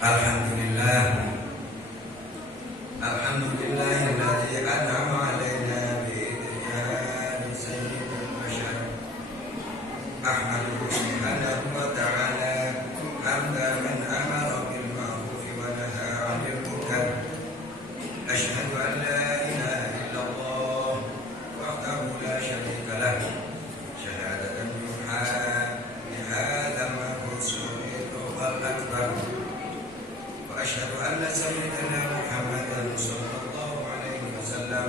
Alhamdulillah, alhamdulillahilladzi an'ama 'alaina bi sayyidil bashar. Ahmaduhu subhanahu wa ta'ala hamda man amara bil ma'ruf wa naha 'anil munkar. Asyhadu an la ilaha illallah wahdahu la syarika lah. Syahadatan yuha bihadza ma'rufun wal akbar. أشهد أن سيدنا محمدا صلى الله عليه وسلم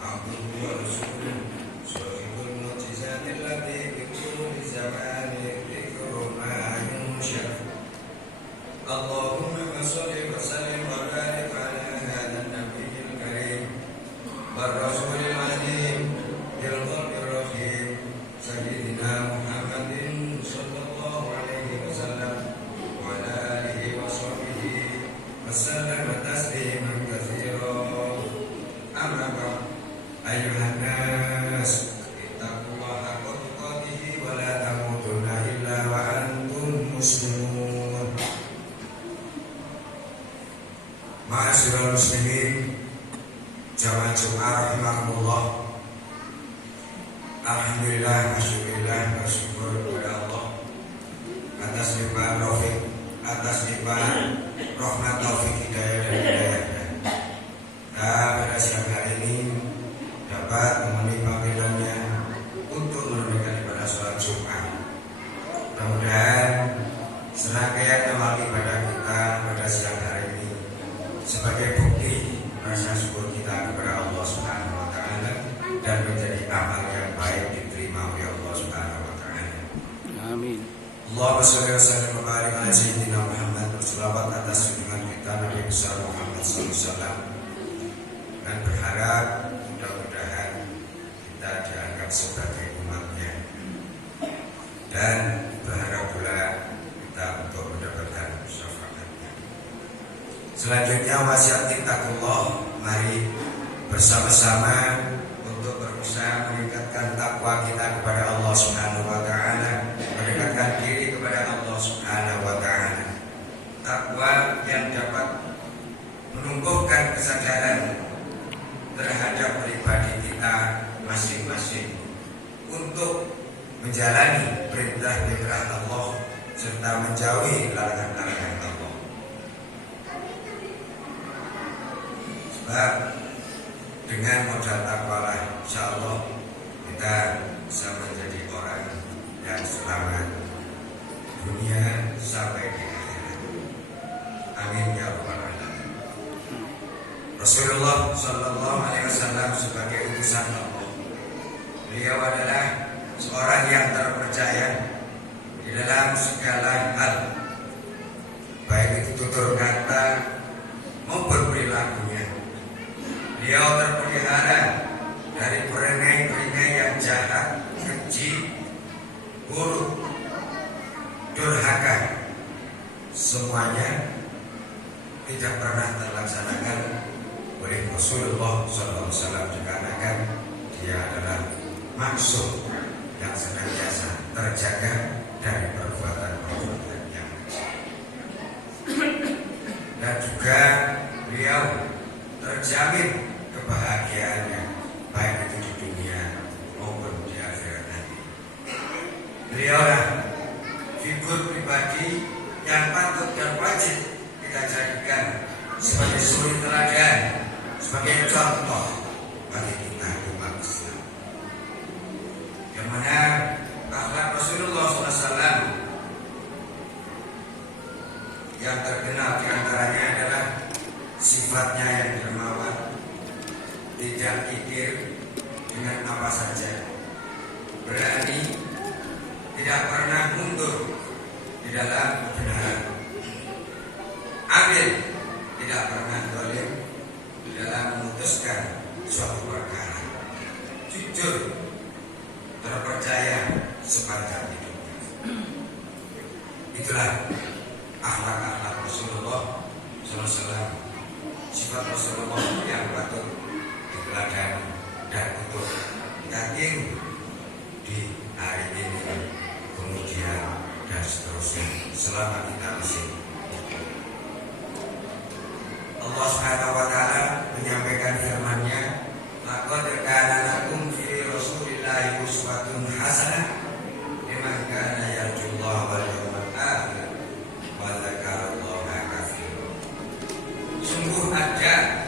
عبده ورسوله صاحب المعجزات التي بطول الزمان ذكر ما ينشأ. اللهم صل وسلم وبارك على هذا النبي الكريم والرسول العظيم بالقلب الرحيم سيدنا محمد صلى الله عليه وسلم وعلى آله وصحبه وسلم تسليما كثيرا. أما بعد أيها الناس اتقوا الله حق تقاته ولا تموتن إلا وأنتم مسلمون. Ma'asyiral muslimin, jamaah Jumat rahimakumullah. Alhamdulillah, masyukurillah, bersyukur kepada Allah atas limpahan taufik, atas limpahan rahmat taufik hidayah dan hidayahnya. Pada siang hari ini dapat memenuhi panggilannya untuk menunaikan ibadah sholat Jumat. Mudah-mudahan serangkaian amal ibadah kita pada siang hari ini sebagai bukti rasa syukur kita kepada Allah Subhanahu wa taala dan menjadi amal yang baik diterima oleh Allah Subhanahu wa taala. Amin. Allahumma shalli wa sallim wa barik ala sayyidina Muhammad. Berselawat atas junjungan kita Nabi besar Muhammad sallallahu alaihi wasallam, dan berharap mudah-mudahan kita dianggap sebagai umatnya, dan berharap pula kita untuk mendapatkan syafaatnya. Selanjutnya wasiat taqwallah, mari bersama-sama untuk berusaha meningkatkan takwa kita kepada Allah Subhanahu wa taala, mendekatkan diri kepada Allah Subhanahu wa taala. Takwa yang dapat menumbuhkan kesadaran terhadap pribadi kita masing-masing untuk menjalani perintah-perintah Allah serta menjauhi larangan-larangan Allah. Sebab dengan modal takwalah insyaallah kita bisa menjadi orang yang selamat dunia sampai di akhirat. Amin ya rabbal alamin. Rasulullah sallallahu alaihi wasallam sebagai utusan Allah, beliau adalah seorang yang terpercaya di dalam segala hal, baik itu tutur kata maupun perilakunya. Beliau terpelihara dari perangai-perangai yang jahat, keji, buruk, durhaka. Semuanya tidak pernah terlaksanakan oleh Rasulullah SAW, dikarenakan dia adalah maksum yang senantiasa terjaga dari perbuatan-perbuatan yang dan juga beliau terjamin kebahagiaannya baik itu di dunia maupun di akhirat nanti. Beliaulah figur pribadi yang patut dan wajib kita jadikan sebagai suri teladan, sebagai contoh bagi kita umat Islam, yang mana akhlak Rasulullah SAW yang terkenal diantaranya adalah sifatnya yang dermawan, tidak kikir dengan apa saja, berani, tidak pernah mundur di dalam kebenaran, adil, tidak pernah zalim di dalam memutuskan suatu perkara, jujur, terpercaya sepanjang hidupnya. Itulah akhlak-akhlak Rasulullah SAW, sifat Rasulullah yang patut diteladani dan untuk kita tiru di hari ini, kemudian dan seterusnya selama kita masih Allah Subhanahu wa taala menyampaikan firman-Nya, "Laqad kana lakum fi Rasulillahi uswatun hasanah liman kana yarjullaha wal yawmal akhir wa dzakarallaha katsiran." Sungguh ada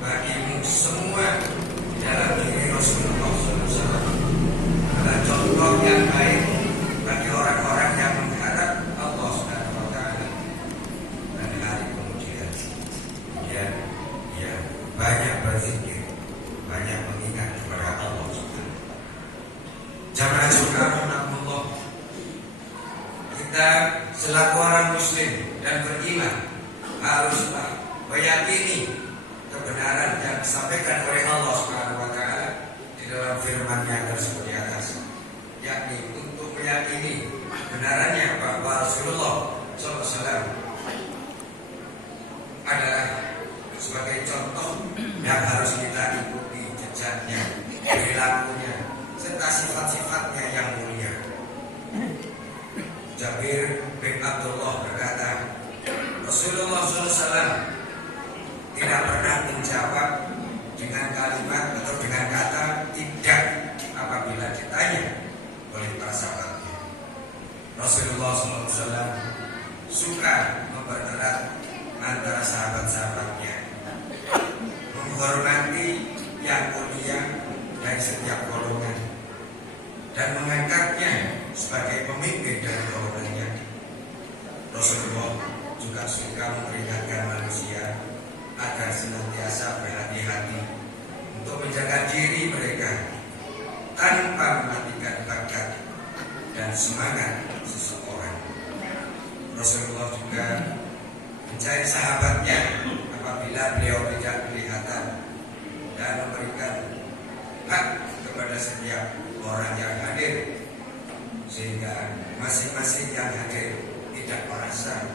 bagimu semua di dalam diri Rasulullah SAW adalah contoh yang baik bagi orang-orang yang mengharap Allah Subhanahu wa taala dan hari kemudian. Ya, banyak berzikir, banyak mengingat kepada Allah Subhanahu. Jamaah Jumat rahimahullah, kita selaku orang muslim dan beriman haruslah meyakini kebenaran yang disampaikan oleh Allah Subhanahu wa taala di dalam firman-Nya tersebut di atas, yakni untuk meyakini kebenarannya bahwa Rasulullah SAW adalah sebagai contoh yang harus kita ikuti jejaknya, perilakunya, serta sifat-sifatnya yang mulia. Jabir bin Abdullah berkata, Rasulullah SAW tidak pernah menjawab dengan kalimat atau dengan kata tidak apabila ditanya oleh para sahabatnya. Rasulullah SAW suka mempererat antara sahabat-sahabatnya, menghormati yang mulia dari setiap golongan, dan mengangkatnya sebagai pemimpin dari golongannya. Rasulullah juga suka memperingatkan manusia agar senantiasa berhati-hati untuk menjaga diri mereka tanpa mematikan bakat dan semangat seseorang. Rasulullah juga mencari sahabatnya apabila beliau tidak kelihatan dan memberikan hak kepada setiap orang yang hadir, sehingga masing-masing yang hadir tidak merasa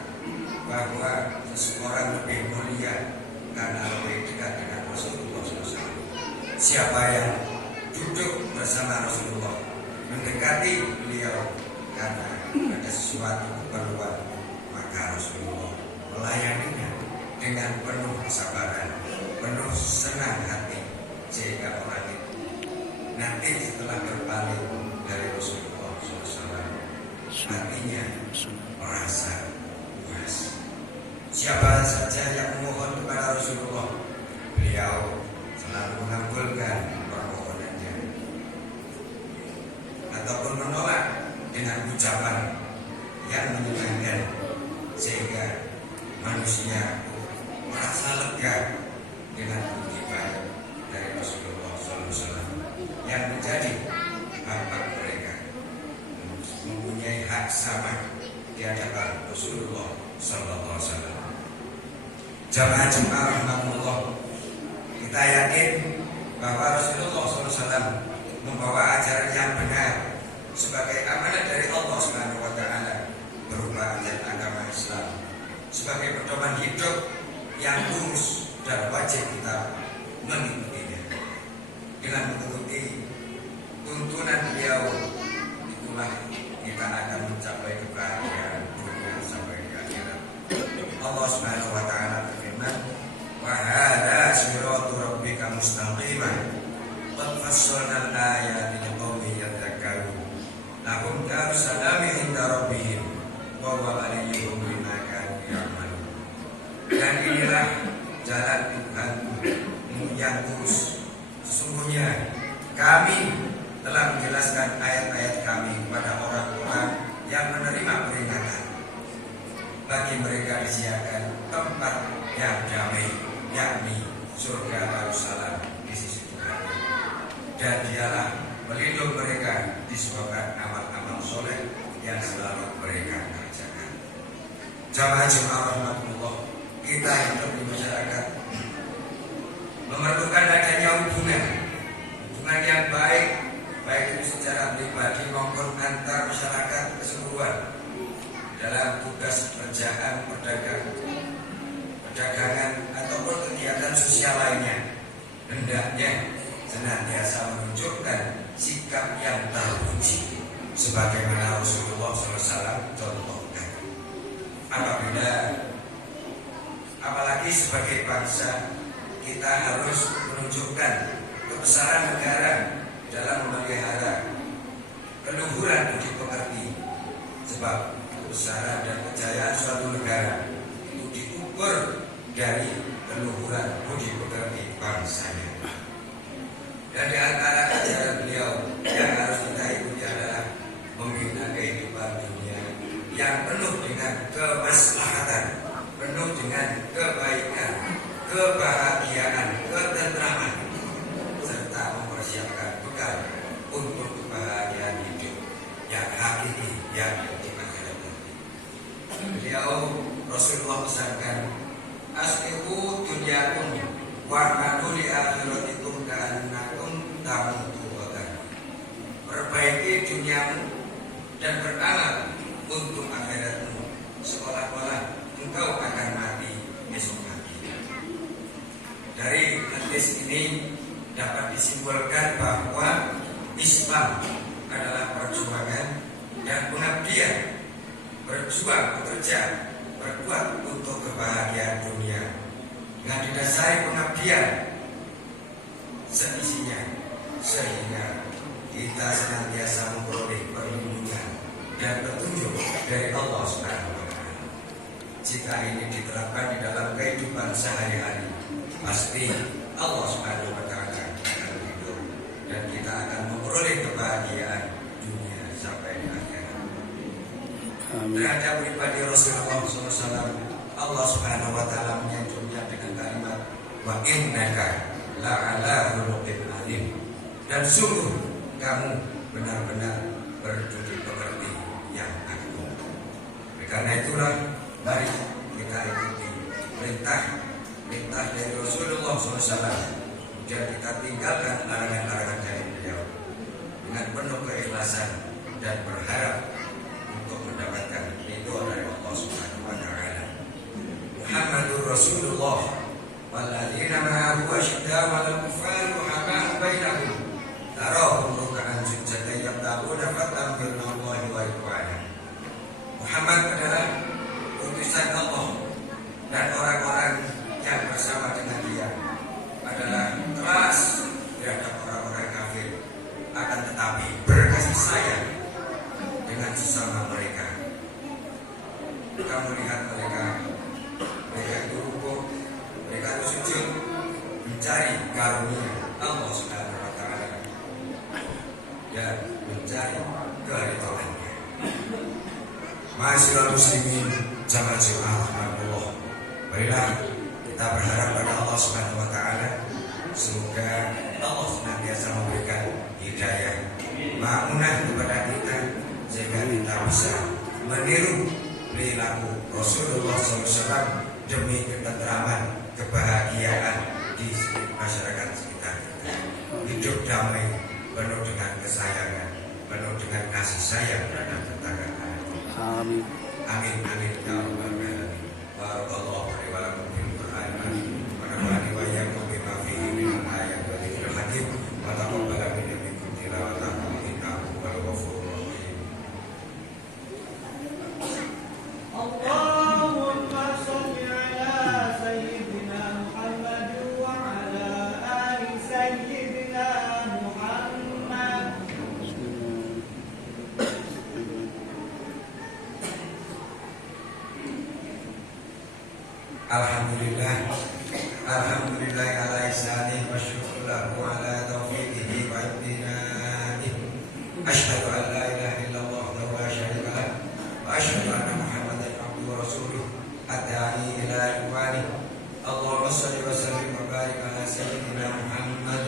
bahwa seseorang lebih mulia karena lebih dekat dengan Rasulullah SAW. Siapa yang duduk bersama Rasulullah, mendekati beliau karena ada sesuatu keperluan, maka Rasulullah melayaninya dengan penuh kesabaran, penuh senang hati, sehingga orang itu nanti setelah berpaling dari Rasulullah SAW, hatinya merasa puas. Siapa saja yang memohon kepada Rasulullah, beliau selalu mengabulkan permohonannya, ataupun menolak dengan ucapan yang menyenangkan, sehingga manusia merasa lega dengan budi baik dari Rasulullah SAW yang menjadi hak mereka, mempunyai hak sama di hadapan Rasulullah SAW. Jamaah rahimahullah, kita yakin bahwa Rasulullah SAW membawa ajaran yang benar sebagai amanat dari Allah Subhanahu wa taala berupa ajaran agama Islam sebagai pedoman hidup yang lurus dan wajib kita mengikutinya. Dengan mengikuti tuntunan beliau, itulah kita akan mencapai kebahagiaan dunia sampai di akhirat. Allah Subhanahu wa taala berfirman, "Wa hadza siratu rabbika mustaqiman qad fassalna al-ayati liqaumin yadhakkarun lahum darus salami inda rabbihim wa huwa waliyyuhum bima kanu ya'malun." Dan inilah jalan Tuhanmu yang lurus. Sesungguhnya kami telah menjelaskan ayat-ayat kami kepada orang-orang yang menerima peringatan. Bagi mereka disediakan tempat yang damai, yakni surga Darussalam di sisi Tuhan. Dan dialah melindungi mereka disebabkan amal-amal soleh yang selalu mereka kerjakan. Jamaah rahimahullah, kita yang hidup di masyarakat memerlukan adanya hubungan yang baik itu secara pribadi maupun antar masyarakat keseluruhan dalam tugas pekerjaan, perdagangan ataupun kegiatan sosial lainnya. Hendaknya senantiasa menunjukkan sikap yang terpuji sebagaimana Rasulullah SAW contohkan. Apabila Tapi sebagai bangsa kita harus menunjukkan kebesaran negara dalam memelihara keluhuran budi pekerti. Sebab kebesaran dan kejayaan suatu negara itu diukur dari keluhuran budi pekerti bangsanya. Dan di antara ajaran beliau yang harus kita ikuti adalah membina kehidupan dunia yang penuh dengan kemaslahatan, penuh dengan kebaikan, kebahagiaan, ketentraman, serta mempersiapkan bekal untuk kebahagiaan hidup yang hakiki, yang di akhirat nanti. Beliau Rasulullah pesankan, aslihu dunyakum wa'malu li akhiratikum ka'annakum tamutu ghadan. Perbaiki duniamu dan beramal untuk akhiratmu seolah-olah engkau akan mati besok pagi. Dari hadis ini dapat disimpulkan bahwa Islam adalah perjuangan dan pengabdian, berjuang, bekerja, berbuat untuk kebahagiaan dunia dengan didasari pengabdian seisinya, sehingga kita senantiasa memperoleh perlindungan dan petunjuk dari Allah Subhanahu wa Ta'ala. Jika ini diterapkan di dalam kehidupan sehari-hari, pasti Allah Subhanahu wa Ta'ala akan ridho dan kita akan memperoleh kebahagiaan dunia sampai di akhirat. Terhadap pribadi Rasulullah SAW, Allah Subhanahu wa Ta'ala menyanjungnya dengan kalimat wa innaka la'ala khuluqin azim, dan sungguh kamu benar-benar berdiri pekerti yang agung. Karena itulah mari kita ikuti perintah dari Rasulullah SAW, dan kita tinggalkan larangan-larangan dari beliau dengan penuh keikhlasan dan berharap untuk mendapatkan ridho dari Allah Subhanahu wa Ta'ala. Muhammadur Rasulullah walladzina ma'ahu asyidda'u 'alal kuffari ruhamaa'u bainahum tarahum ruk'an sujjadan yabtaguna fadlan min Allahi wa ridwana. Muhammad adalah utusan Allah, dan orang-orang yang bersama dengan dia adalah keras terhadap orang-orang kafir, akan tetapi berkasih sayang dengan sesama mereka. Kamu lihat mereka itu rukuk, mereka itu sujud mencari karunia Allah Subhanahu wa Ta'ala dan mencari keridhaannya. Ma'asyiral muslimin jamaah rahmatullah, marilah kita berharap pada Allah Subhanahu wa Ta'ala, semoga Allah senantiasa memberikan hidayah, ma'unah kepada kita, sehingga kita bisa meniru perilaku Rasulullah SAW demi ketentraman, kebahagiaan di masyarakat sekitar kita. Hidup damai, penuh dengan kesayangan, penuh dengan kasih sayang terhadap tetangga kita. Amin. Amin. Amin. Ya Rabbal Alamin. Barakallahu li wa lakum fil Qur'an wa nafa'ani wa iyyakum bima fihi minal ayati wa dzikril hakim wa taqabbal minna minkum tilawatahu innahu huwal ghafurur rahim. Allahumma shalli ala sayyidina Muhammad wa ala ali sayyidina Muhammad. Alhamdulillah ala ihsanih wa syukur lahu ala taufiqihi wa ibtinaih. Asyhadu an la ilaha illallah wa la syarika lah, wa asyhadu anna Muhammadan abduhu wa rasuluh ad-da'i ila ridwani. Allahumma shalli wa sallim wa barik ala sayyidina Muhammad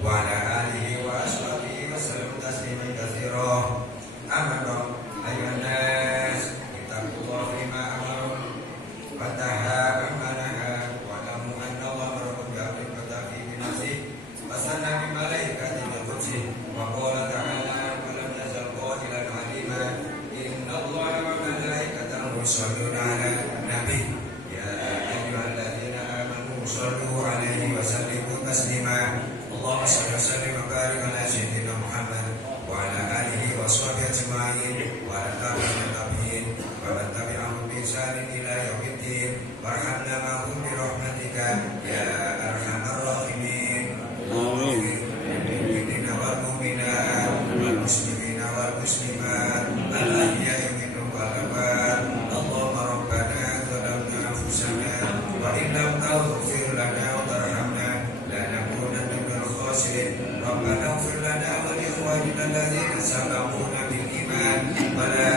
wa ala alihi wa ashabihi wa sallam tasliman katsira. Amma ba'du, ayyuhan nas, ittaqullaha fima amarum wa taha amanaha wa lamu anna Allah rabbukum bi'amrin fatafi binafsi wa sanna bi malaikati bil qudsi wa qala ta'ala wa lam yazal qadiran alima inna Allah wa malaikatahu yusholluna 'alan nabi ya ayyuhalladzina amanu shallu 'alaihi wa sallimu taslima. Allahumma shalli wa sallim wa barik ala sayyidina Muhammad wa ala alihi wa sahbihi ajma'in wa ala tabi'in wa man tabi'ahum bi ihsanin ila yaumiddin warhamna ma'hum bi rahmatika ya arhamar rahimin. Amin. للمؤمنين والمؤمنات والمسلمين والمسلمات الأحياء منهم والأموات اللهم ربنا ظلمنا أنفسنا وإن لم تغفر لنا وترحمنا لنكونن من الخاسرين ربنا اغفر لنا ولإخواننا الذين سبقونا بالإيمان ولا